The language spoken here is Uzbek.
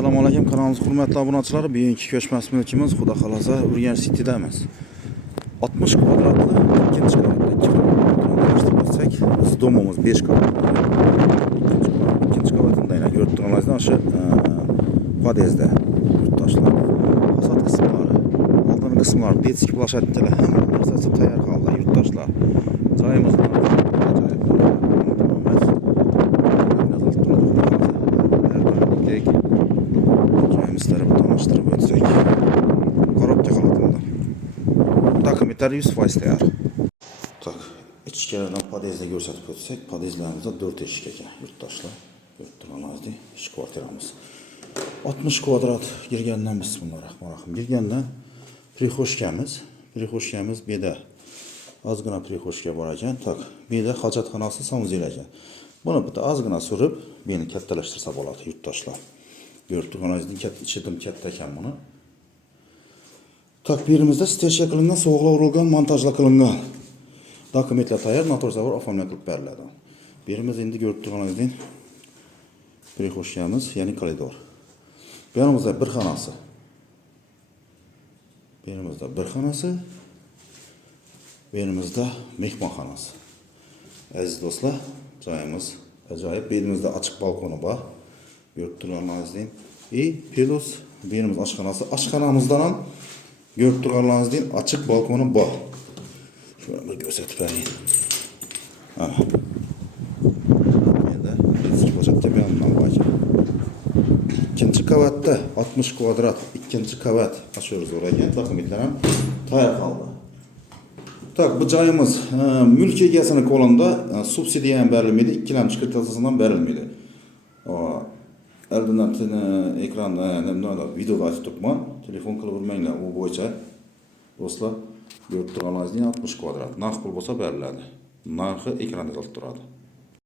Assalomu alaykum, kanalimiz hurmatli obunachilari. Bugungi ko'chmas mulkimiz Xudo xolasa Urganch City'damiz. 60 kvadratli ikkinchi qavatda bo'lsak, biz domimiz 5 qavat. Ikkinchi qavatida ko'rib turganingizdek, o'sha podyezdda yurtdoshlar. Fasad qismlari, oldingi qismlari, detskiy plashadkalar, hamma narsasi tayyor holda yurtdoshlar. Joyimiz tarafı tanıştırıp ötsek. Korobka holatında. Dokumentlar 100% tayyor. Tak, ichkaridan podyezda ko'rsatib o'tsak, podyezlarimizda 4 eshik ekan, yurtdoshlar. Ko'rib turganingizdek, ish kvartiramiz. 60 kvadrat girgandan bismillahirrohmanirrohim. Girgandan prixoshkamiz bu yerda ozgina prixoshka bor ekan. Tak, bu yerda hojatxonasi, sanuzel ekan. Buni bitta ozgina surib, beni kattalashtirsa bo'ladi, yurtdoshlar. Görüp turganingizdek, ichidim katta ekan buni. Takbirimizda stechka qilingan, so'g'la urilgan, montajla qilingan. Dokumentlar tayyor, noto'rzavor oformlar qilib beriladi. Birimiz endi görüp turganingizdek prixoshkamiz, ya'ni koridor. Bu yerimizda bir xonasi. Bu yerimizda bir xonasi. Bu yerimizda mehmonxonasi. Aziz do'stlar, joyimiz ajoyib. Bu yerimizda ochiq balkoni bor. Görüp turganingizdek, plus bu yerimiz oshxonasi. Oshxonamizdan ham görüp turganingizdek ochiq balkoni bor. Shuni bir ko'rsatib berayin. Ana. Menda eski boshaqcha berilgan bor. Ikkinchi qavatda 60 kvadrat, ikkinchi qavat ashur zo'r ekan, dokumentlar ham tayyor qoldi. Tak, bu joyimiz mulk egasini qo'lida, subsidiya ham berilmaydi, ikkilamchi kreditasidan berilmaydi. Eldinden ekranda videoda aytib turibman. Telefon qilib urmanglar, u bo'yicha. Do'stlar, ko'rib turganingizdek 60 kvadrat. Narx pul bo'lsa beriladi. Narxi ekranda yozilib turadi.